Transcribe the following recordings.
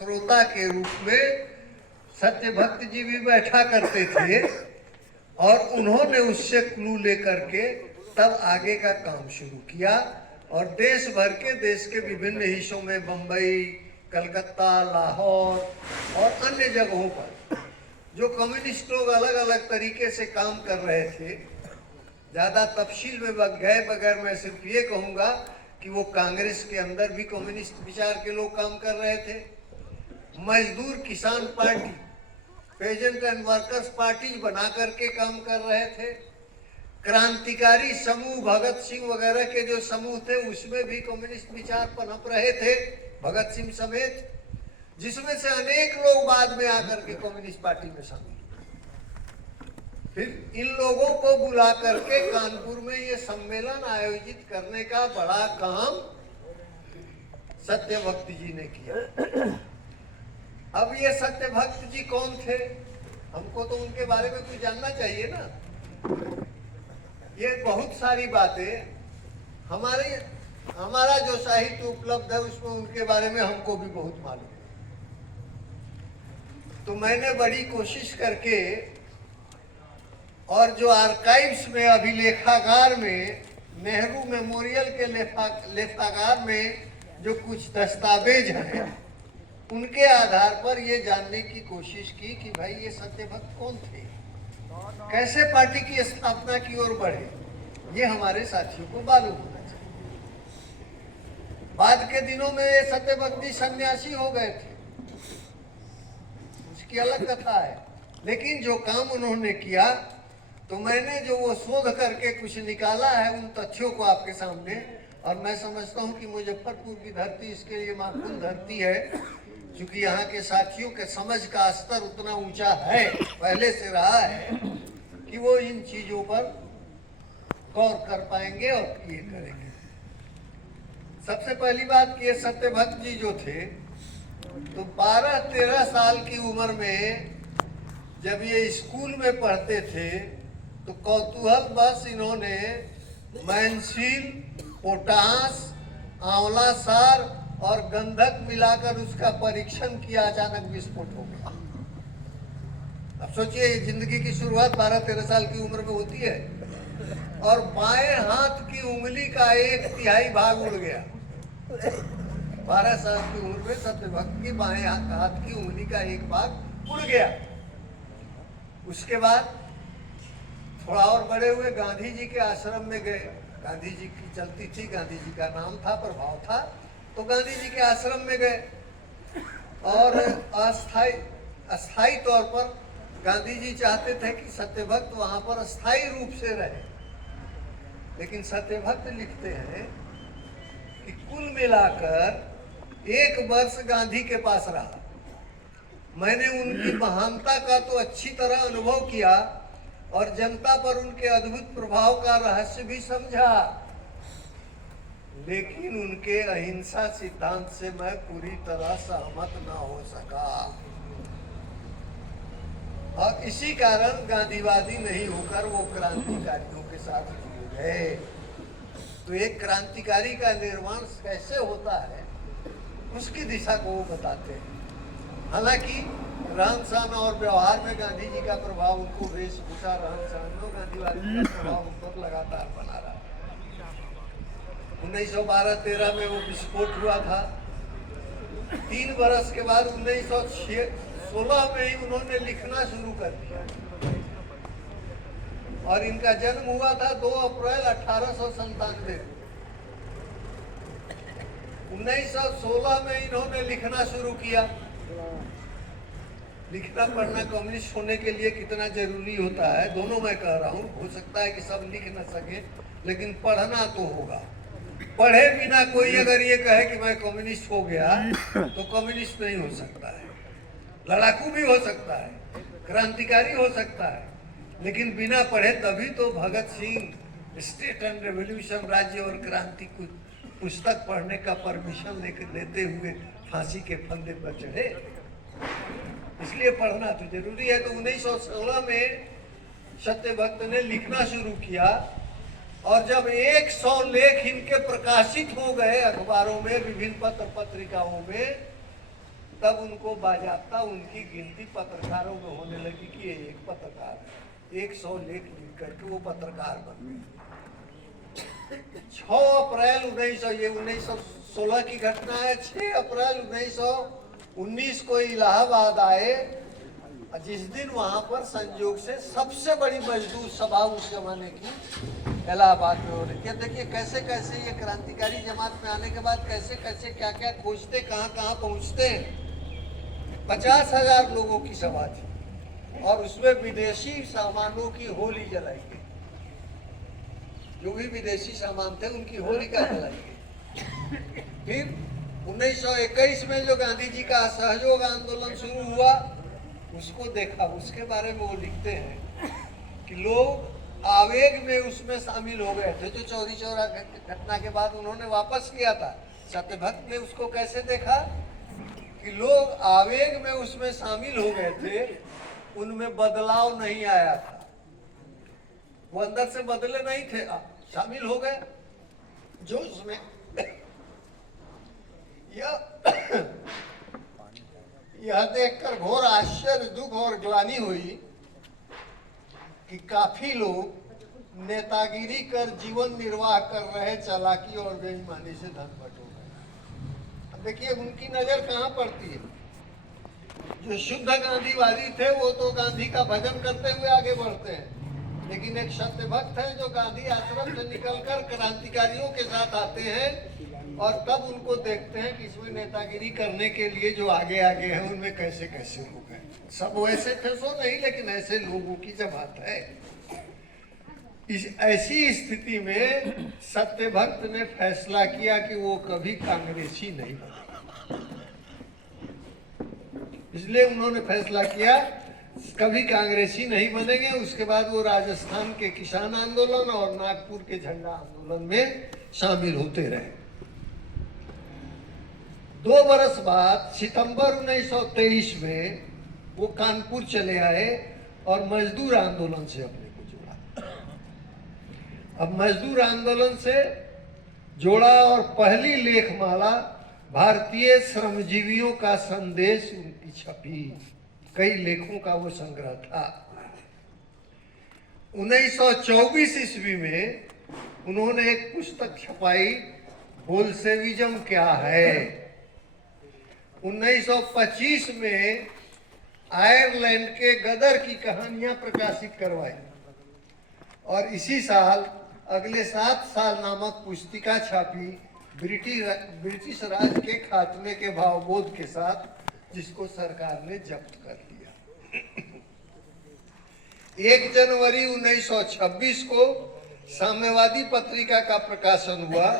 श्रोता के रूप में सत्यभक्त जी भी बैठा करते थे और उन्होंने उससे क्लू लेकर के तब आगे का काम शुरू किया और देश के विभिन्न हिस्सों में बंबई, कलकत्ता, लाहौर और अन्य जगहों पर जो कम्युनिस्ट लोग अलग अलग तरीके से काम कर रहे थे, ज़्यादा तफसील में गए बगैर मैं सिर्फ ये कहूँगा कि वो कांग्रेस के अंदर भी कम्युनिस्ट विचार के लोग काम कर रहे थे। Mazdoor Kisan party, peasant and workers party बना करके काम कर रहे थे। क्रांतिकारी समूह भगत सिंह वगैरह के जो समूह थे उसमें भी कम्युनिस्ट विचार पनप रहे थे, भगत सिंह समेत, जिसमें से अनेक लोग बाद में आकर के कम्युनिस्ट पार्टी में शामिल। फिर इन लोगों को बुला करके कानपुर में ये सम्मेलन आयोजित करने का बड़ा काम सत्यभक्त जी ने किया। अब ये सत्यभक्त जी कौन थे, हमको तो उनके बारे में कुछ जानना चाहिए ना। ये बहुत सारी बातें हमारा जो साहित्य उपलब्ध है उसमें उनके बारे में हमको भी बहुत मालूम है। तो मैंने बड़ी कोशिश करके और जो आर्काइव्स में, अभिलेखागार में, नेहरू मेमोरियल के लेखागार में जो कुछ दस्तावेज हैं उनके आधार पर ये जानने की कोशिश की कि भाई ये सत्यभक्त कौन थे, कैसे पार्टी की स्थापना की ओर बढ़े, ये हमारे साथियों को मालूम होना चाहिए। बाद के दिनों में ये सत्यभक्त जी सन्यासी हो गए थे, उसकी अलग कथा है, लेकिन जो काम उन्होंने किया तो मैंने जो वो शोध करके कुछ निकाला है उन तथ्यों को आपके सामने, और मैं समझता हूँ कि मुजफ्फरपुर की धरती इसके लिए माकूल धरती है, क्योंकि यहाँ के साथियों के समझ का स्तर उतना ऊंचा है, पहले से रहा है, कि वो इन चीजों पर गौर कर पाएंगे और ये करेंगे। सबसे पहली बात कि ये सत्यभक्त जी जो थे तो 12-13 साल की उम्र में जब ये स्कूल में पढ़ते थे तो कौतूहल बस इन्होंने मैंसील, पोटास, आंवला सार और गंधक मिलाकर उसका परीक्षण किया, अचानक विस्फोट हो गया। अब सोचिए जिंदगी की शुरुआत 12-13 साल की उम्र में होती है और बाएं हाथ की उंगली का 1/3 भाग उड़ गया। 12 साल की उम्र में सत्यभक्त की बाएं हाथ की उंगली का 1 भाग उड़ गया। उसके बाद थोड़ा और बड़े हुए, गांधी जी के आश्रम में गए। गांधी जी की चलती थी, गांधी जी का नाम था, प्रभाव था, तो गांधी जी के आश्रम में गए और अस्थाई तौर पर गांधी जी चाहते थे कि सत्यभक्त वहां पर अस्थाई रूप से रहे, लेकिन सत्यभक्त लिखते हैं कि कुल मिलाकर 1 वर्ष गांधी के पास रहा। मैंने उनकी महानता का तो अच्छी तरह अनुभव किया और जनता पर उनके अद्भुत प्रभाव का रहस्य भी समझा, लेकिन उनके अहिंसा सिद्धांत से मैं पूरी तरह सहमत न हो सका और इसी कारण गांधीवादी नहीं होकर वो क्रांतिकारियों के साथ जुड़ गए। तो एक क्रांतिकारी का निर्माण कैसे होता है उसकी दिशा को वो बताते हैं। हालांकि रहन सहन और व्यवहार में गांधी जी का प्रभाव, उनको वेशभूषा, रहन सहन में गांधीवादी का प्रभाव उन पर लगातार बना रहा। 1912-13 में वो विस्फोट हुआ था। 3 बरस के बाद 1916 में ही उन्होंने लिखना शुरू कर दिया और इनका जन्म हुआ था 2 अप्रैल 1897। 1916 में इन्होंने लिखना शुरू किया। लिखना पढ़ना कम्युनिस्ट होने के लिए कितना जरूरी होता है, दोनों मैं कह रहा हूँ। हो सकता है कि सब लिख न सके, लेकिन पढ़ना तो होगा। पढ़े बिना कोई अगर ये कहे कि मैं कम्युनिस्ट हो गया तो कम्युनिस्ट नहीं हो सकता है। लड़ाकू भी हो सकता है, क्रांतिकारी हो सकता है, लेकिन बिना पढ़े तभी तो Bhagat Singh state and revolution, राज्य और क्रांति की पुस्तक पढ़ने का परमिशन लेते हुए फांसी के फंदे पर चढ़े। इसलिए पढ़ना तो जरूरी है। तो 1916 में सत्यभक्त ने लिखना शुरू किया और जब 100 लेख इनके प्रकाशित हो गए अखबारों में, विभिन्न पत्र पत्रिकाओं में, तब उनको बाजाप्ता उनकी गिनती पत्रकारों में होने लगी कि ये एक पत्रकार है। 100 लेख लिख करके वो पत्रकार बन गए। 6 अप्रैल 1916 की घटना है। 6 अप्रैल 1919 को इलाहाबाद आए, जिस दिन वहां पर संयोग से सबसे बड़ी मजदूर सभा उस जमाने की इलाहाबाद में हो रही थी। देखिए कैसे कैसे ये क्रांतिकारी जमात में आने के बाद कैसे कैसे क्या क्या खोजते, कहाँ कहाँ पहुँचते हैं। 50,000 लोगों की सभा थी और उसमें विदेशी सामानों की होली जलाई गई। जो भी विदेशी सामान थे उनकी होलिका जलाई गई। फिर 1921 में जो गांधी जी का असहयोग आंदोलन शुरू हुआ उसको देखा, उसके बारे में वो लिखते हैं कि लोग आवेग में उसमें शामिल हो गए थे। जो चौरी चौरा घटना के बाद उन्होंने वापस किया था, सत्यभक्त ने उसको कैसे देखा कि लोग आवेग में उसमें शामिल हो गए थे, उनमें बदलाव नहीं आया था। वो अंदर से बदले नहीं थे, शामिल हो गए जो उसमें यह देखकर घोर आश्चर्य, दुख और ग्लानि हुई कि काफी लोग नेतागिरी कर जीवन निर्वाह कर रहे चालाकी और बेईमानी से धन बटो गए। देखिए उनकी नजर कहाँ पड़ती है। जो शुद्ध गांधीवादी थे वो तो गांधी का भजन करते हुए आगे बढ़ते हैं, लेकिन एक सत्यभक्त है जो गांधी आश्रम से निकलकर क्रांतिकारियों के साथ आते हैं और तब उनको देखते हैं कि इसमें नेतागिरी करने के लिए जो आगे आगे है उनमें कैसे कैसे लोग हैं। सब वैसे थे सो नहीं, लेकिन ऐसे लोगों की जमात है। इस ऐसी स्थिति में सत्यभक्त ने फैसला किया कि वो कभी कांग्रेसी नहीं बनेगा। इसलिए उन्होंने फैसला किया कभी कांग्रेसी नहीं बनेंगे। उसके बाद वो राजस्थान के किसान आंदोलन और नागपुर के झंडा आंदोलन में शामिल होते रहे। 2 बरस बाद सितंबर 1923 में वो कानपुर चले आए और मजदूर आंदोलन से अपने को जोड़ा। अब मजदूर आंदोलन से जोड़ा और पहली लेखमाला भारतीय श्रमजीवियों का संदेश उनकी छपी। कई लेखों का वो संग्रह था। 1924 ईस्वी में उन्होंने एक पुस्तक छपाई, बोल्शेविज्म क्या है। 1925 में आयरलैंड के गदर की कहानियां प्रकाशित करवाई और इसी साल अगले 7 साल नामक पुस्तिका छापी ब्रिटिश राज के खात्मे के भावबोध के साथ, जिसको सरकार ने जब्त कर लिया। 1 जनवरी 1926 को साम्यवादी पत्रिका का प्रकाशन हुआ,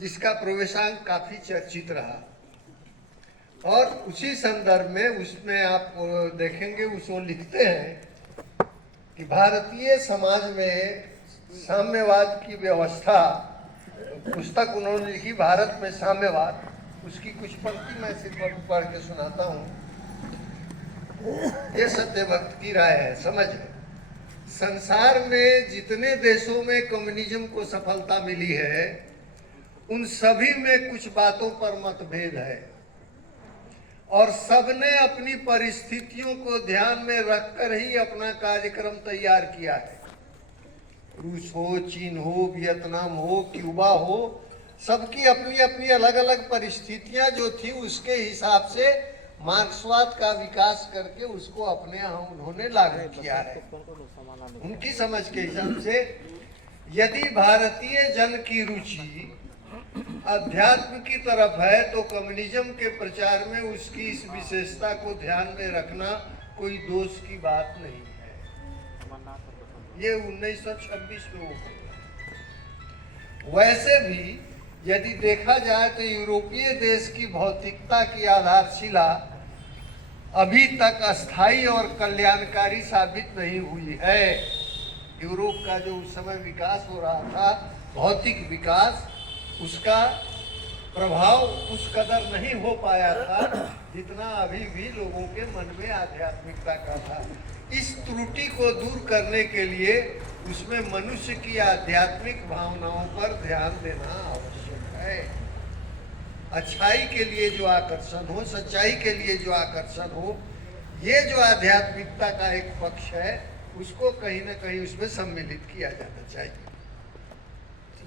जिसका प्रवेशांक काफी चर्चित रहा। और उसी संदर्भ में उसमें आप देखेंगे, उसमें लिखते हैं कि भारतीय समाज में साम्यवाद की व्यवस्था, पुस्तक उन्होंने लिखी भारत में साम्यवाद, उसकी कुछ पंक्ति मैं सिर्फ पढ़ के सुनाता हूँ। ये सत्यभक्त की राय है, समझ है। संसार में जितने देशों में कम्युनिज्म को सफलता मिली है, उन सभी में कुछ बातों पर मतभेद है और सबने अपनी परिस्थितियों को ध्यान में रखकर ही अपना कार्यक्रम तैयार किया है। रूस हो, चीन हो, वियतनाम हो, क्यूबा हो, सबकी अपनी अपनी अलग अलग परिस्थितियां जो थी उसके हिसाब से मार्क्सवाद का विकास करके उसको अपने यहाँ उन्होंने लागू किया है। उनकी समझ के हिसाब से यदि भारतीय जन की रुचि अध्यात्म की तरफ है तो कम्युनिज्म के प्रचार में उसकी इस विशेषता को ध्यान में रखना कोई दोष की बात नहीं है। ये 1926 में वो। वैसे भी यदि देखा जाए तो यूरोपीय देश की भौतिकता की आधारशिला अभी तक अस्थायी और कल्याणकारी साबित नहीं हुई है। यूरोप का जो उस समय विकास हो रहा था, भौतिक विकास, उसका प्रभाव उस कदर नहीं हो पाया था जितना अभी भी लोगों के मन में आध्यात्मिकता का था। इस त्रुटि को दूर करने के लिए उसमें मनुष्य की आध्यात्मिक भावनाओं पर ध्यान देना आवश्यक है। अच्छाई के लिए जो आकर्षण हो, सच्चाई के लिए जो आकर्षण हो, ये जो आध्यात्मिकता का एक पक्ष है, उसको कहीं ना कहीं उसमें सम्मिलित किया जाना चाहिए।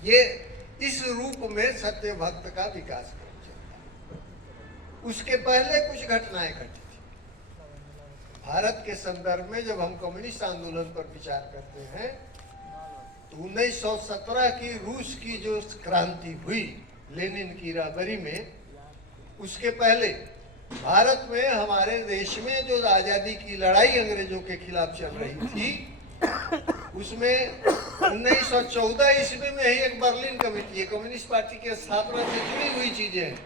ये इस रूप में सत्य भक्त का विकास चलता। उसके पहले कुछ घटनाएं घटी थी भारत के संदर्भ में। जब हम कम्युनिस्ट आंदोलन पर विचार करते हैं तो 1917 की रूस की जो क्रांति हुई लेनिन की राहबरी में, उसके पहले भारत में, हमारे देश में जो आजादी की लड़ाई अंग्रेजों के खिलाफ चल रही थी, उसमें 1914 ईस्वी में ही एक बर्लिन कमेटी, ये कम्युनिस्ट पार्टी की स्थापना से जुड़ी हुई चीजें हैं,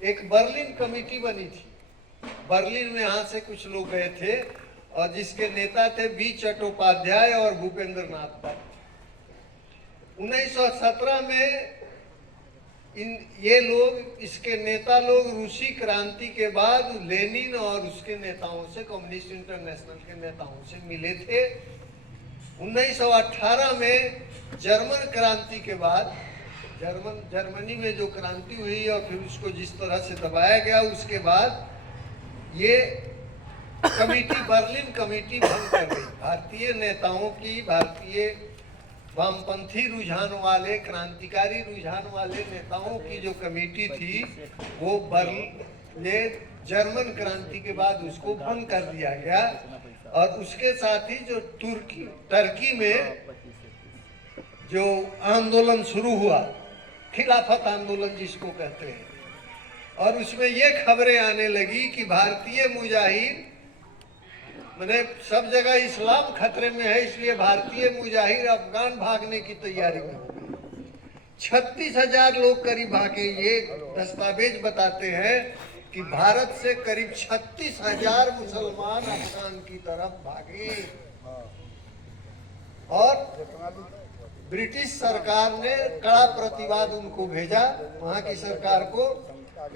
एक बर्लिन कमेटी बनी थी। बर्लिन में यहाँ से कुछ लोग गए थे और जिसके नेता थे बी चट्टोपाध्याय और भूपेंद्र नाथ दत्त। 1917 में ये लोग, इसके नेता लोग रूसी क्रांति के बाद लेनिन और उसके नेताओं से, कम्युनिस्ट इंटरनेशनल के नेताओं से मिले थे। 1918 में जर्मन क्रांति के बाद, जर्मनी में जो क्रांति हुई और फिर उसको जिस तरह से दबाया गया, उसके बाद ये कमेटी, बर्लिन कमेटी भंग कर गई। भारतीय नेताओं की, भारतीय वामपंथी रुझान वाले, क्रांतिकारी रुझान वाले नेताओं की जो कमेटी थी, वो जर्मन क्रांति के बाद उसको भंग कर दिया गया। और उसके साथ ही जो टर्की में जो आंदोलन शुरू हुआ, खिलाफत आंदोलन जिसको कहते हैं, और उसमें ये खबरें आने लगी कि भारतीय मुजाहिद, मैंने सब जगह इस्लाम खतरे में है, इसलिए भारतीय मुजाहिद अफगान भागने की तैयारी में हो गए। 36,000 लोग करीब भागे। ये दस्तावेज बताते हैं कि भारत से करीब 36,000 मुसलमान अफगान की तरफ भागे। और ब्रिटिश सरकार ने कड़ा प्रतिवाद उनको भेजा, वहां की सरकार को।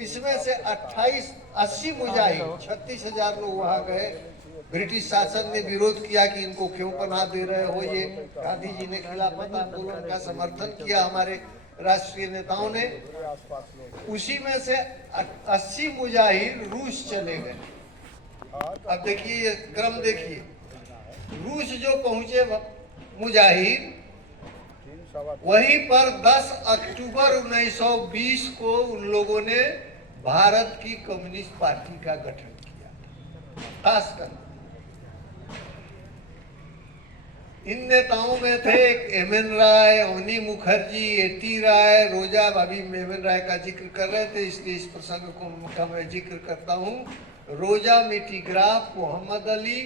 इसमें से 80 मुजाहिद, 36,000 लोग वहां गए। ब्रिटिश शासन ने विरोध किया कि इनको क्यों पनाह दे रहे हो। ये गांधी जी ने खिलाफत आंदोलन का समर्थन किया, हमारे राष्ट्रीय नेताओं ने। उसी में से 80 मुजाहिद रूस चले गए। अब देखिए क्रम, देखिए रूस जो पहुंचे मुजाहिद, वहीं पर 10 अक्टूबर 1920 को उन लोगों ने भारत की कम्युनिस्ट पार्टी का गठन किया। खासकर इन नेताओं में थे एक एमएन राय, अवनी मुखर्जी, एटी राय, रोजा। अभी एमएन राय का जिक्र कर रहे थे, इसलिए इस प्रसंग को मैं जिक्र करता हूँ। रोजा मिटीग्राफ, मोहम्मद अली,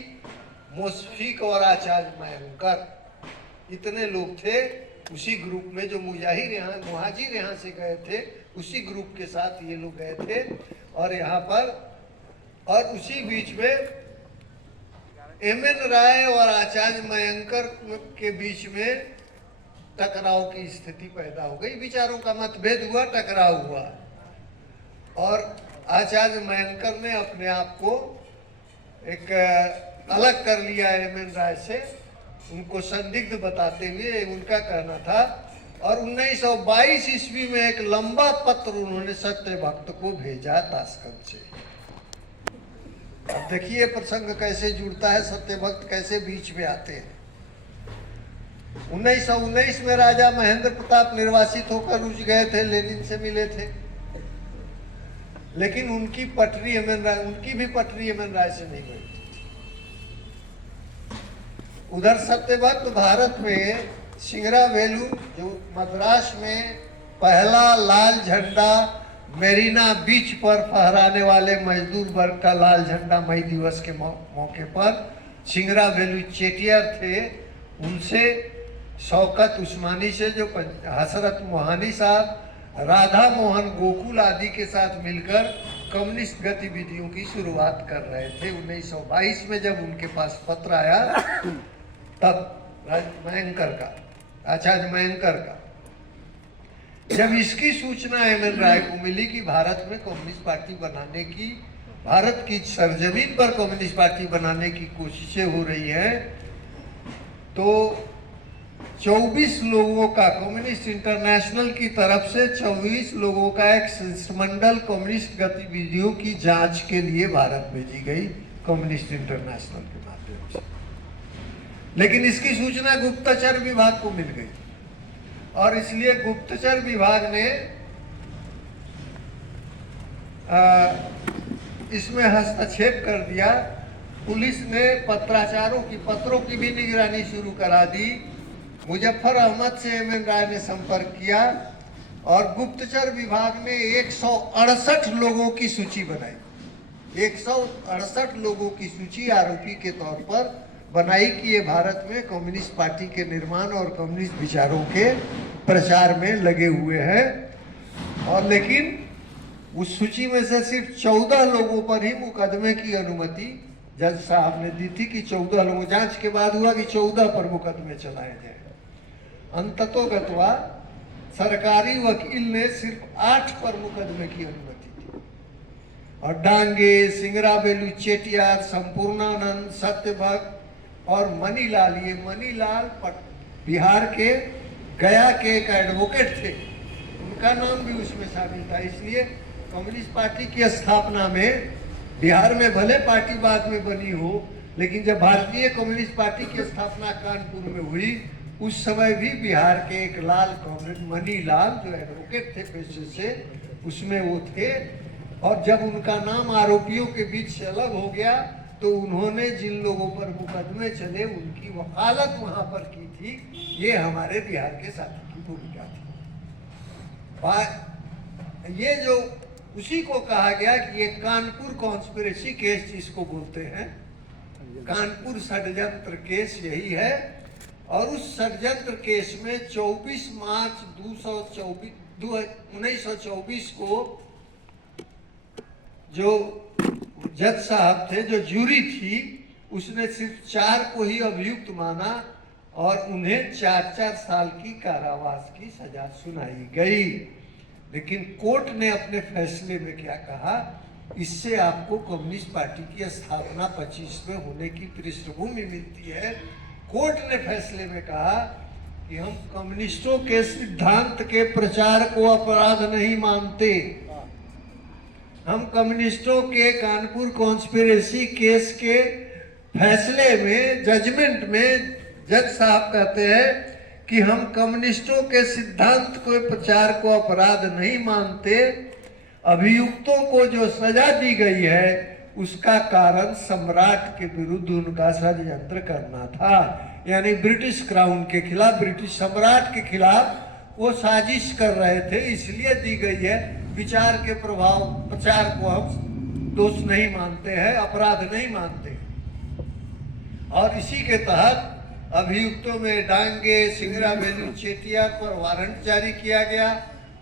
मुशफिक और आचार्य मयंकर, इतने लोग थे उसी ग्रुप में। जो मुजाहिर यहाँ से गए थे, उसी ग्रुप के साथ ये लोग गए थे। और यहाँ पर, और उसी बीच में एमएन राय और आचार्य मयंकर के बीच में टकराव की स्थिति पैदा हो गई। विचारों का मतभेद हुआ, टकराव हुआ। और आचार्य मयंकर ने अपने आप को एक अलग कर लिया एमएन राय से, उनको संदिग्ध बताते हुए। उनका कहना था। और 1922 ईस्वी में एक लंबा पत्र उन्होंने सत्य भक्त को भेजा ताशकंद से। अब देखिए प्रसंग कैसे जुड़ता है, सत्य भक्त कैसे बीच में आते हैं। 1919 में राजा महेंद्र प्रताप निर्वासित होकर रूस गए थे, लेनिन से मिले थे। लेकिन उनकी पटरी एमएन राय, उनकी भी पटरी एमएन राय से नहीं गई। उधर सत्यभक्त भारत में सिंगरावेलु, जो मद्रास में पहला लाल झंडा मेरीना बीच पर फहराने वाले मजदूर वर्ग का लाल झंडा मई दिवस के मौके पर सिंगरावेलु चेटियर थे, उनसे, शौकत उस्मानी से, जो हसरत मोहानी साहब, राधा मोहन गोकुल आदि के साथ मिलकर कम्युनिस्ट गतिविधियों की शुरुआत कर रहे थे। 1922 में जब उनके पास पत्र आया, तब मयंकर का, आचार्य मयंकर का, जब इसकी सूचना एमएन राय को मिली कि भारत में कम्युनिस्ट पार्टी बनाने की, भारत की सरजमीन पर कम्युनिस्ट पार्टी बनाने की कोशिशें हो रही हैं, तो 24 लोगों का कम्युनिस्ट इंटरनेशनल की तरफ से 24 लोगों का एक शिष्टमंडल कम्युनिस्ट गतिविधियों की जांच के लिए भारत भेजी गई कम्युनिस्ट इंटरनेशनल के माध्यम से। लेकिन इसकी सूचना गुप्तचर विभाग को मिल गई और इसलिए गुप्तचर विभाग ने इसमें हस्तक्षेप कर दिया। पुलिस ने पत्रों की भी निगरानी शुरू करा दी। मुजफ्फर अहमद से एमएन राय ने संपर्क किया और गुप्तचर विभाग ने 168 लोगों की सूची बनाई। 168 लोगों की सूची आरोपी के तौर पर बनाई कि ये भारत में कम्युनिस्ट पार्टी के निर्माण और कम्युनिस्ट विचारों के प्रचार में लगे हुए हैं। और लेकिन उस सूची में से सिर्फ 14 लोगों पर ही मुकदमे की अनुमति जज साहब ने दी थी कि 14 लोगों, जांच के बाद हुआ कि 14 पर मुकदमे चलाए जाए। अंततोगत्वा सरकारी वकील ने सिर्फ 8 पर मुकदमे की अनुमति दी और डांगे, सिंगराबेलू चेटियार, संपूर्णानंद, सत्यभक्त और मनीलाल, ये मनीलाल बिहार के गया के एक एडवोकेट थे, उनका नाम भी उसमें शामिल था। इसलिए कम्युनिस्ट पार्टी की स्थापना में बिहार में भले पार्टी बाद में बनी हो, लेकिन जब भारतीय कम्युनिस्ट पार्टी की स्थापना कानपुर में हुई उस समय भी बिहार के एक लाल कॉमरेड मनीलाल जो एडवोकेट थे पेशे से, उसमें वो थे। और जब उनका नाम आरोपियों के बीच से अलग हो गया तो उन्होंने जिन लोगों पर मुकदमे चले उनकी वकालत वहां पर की थी। ये हमारे बिहार के साथी की भूमिका थी। ये जो उसी को कहा गया कि ये कानपुर कॉन्स्पिरेसी केस जिसको बोलते हैं, कानपुर षड्यंत्र केस यही है। और उस षड्यंत्र केस में 24 मार्च 1924 को जो जज साहब थे, जो जूरी थी, उसने सिर्फ 4 को ही अभियुक्त माना और उन्हें 4-4 साल की कारावास की सजा सुनाई गई। लेकिन कोर्ट ने अपने फैसले में क्या कहा, इससे आपको कम्युनिस्ट पार्टी की स्थापना 25 में होने की पृष्ठभूमि मिलती है। कोर्ट ने फैसले में कहा कि हम कम्युनिस्टों के सिद्धांत के प्रचार को अपराध नहीं मानते। हम कम्युनिस्टों के कानपुर कॉन्स्पिरेसी केस के फैसले में, जजमेंट में जज साहब कहते हैं कि हम कम्युनिस्टों के सिद्धांत के प्रचार को अपराध नहीं मानते। अभियुक्तों को जो सजा दी गई है उसका कारण सम्राट के विरुद्ध उनका षड्यंत्र करना था, यानी ब्रिटिश क्राउन के खिलाफ, ब्रिटिश सम्राट के खिलाफ वो साजिश कर रहे थे, इसलिए दी गई है। विचार के प्रचार को हम दोष नहीं मानते हैं, अपराध नहीं मानते। और इसी के तहत अभियुक्तों में डांगे, सिंगराबेलू चेटियार पर वारंट जारी किया गया।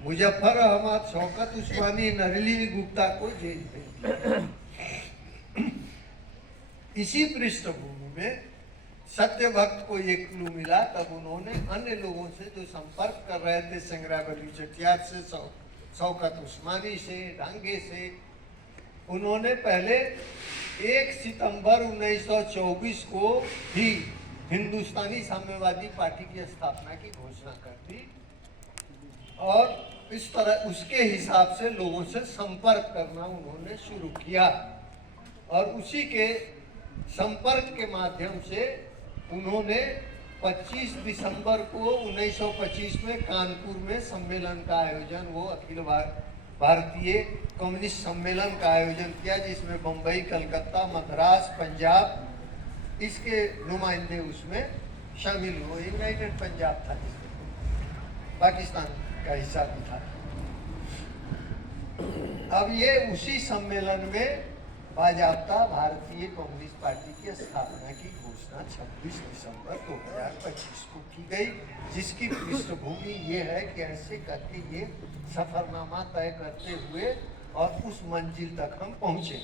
मुजफ्फर अहमद, शौकत उस्मानी, नलिनी गुप्ता को जेल भेज दिया। इसी पृष्ठभूमि में सत्यभक्त को ये क्लू मिला, तब उन्होंने अन्य लोगों से जो संपर्क कर रहे थे, सिंगराबेलू चेटियार से, शौकत उस्मानी से, डांगे से, उन्होंने पहले 1 सितंबर 1924 को ही हिंदुस्तानी साम्यवादी पार्टी की स्थापना की घोषणा कर दी और इस तरह उसके हिसाब से लोगों से संपर्क करना उन्होंने शुरू किया। और उसी के संपर्क के माध्यम से उन्होंने 25 दिसंबर को 1925 में कानपुर में सम्मेलन का आयोजन, वो अखिल भारतीय कम्युनिस्ट सम्मेलन का आयोजन किया, जिसमें बम्बई, कलकत्ता, मद्रास, पंजाब इसके नुमाइंदे उसमें शामिल हुए। यूनाइटेड पंजाब था जिसमें पाकिस्तान का हिस्सा भी था। अब ये उसी सम्मेलन में बाजाबता भारतीय कम्युनिस्ट पार्टी की स्थापना की घोषणा 26 दिसंबर 2025 को की गई, जिसकी पृष्ठभूमि ये है कि ऐसे करके ये सफरनामा तय करते हुए और उस मंजिल तक हम पहुँचे।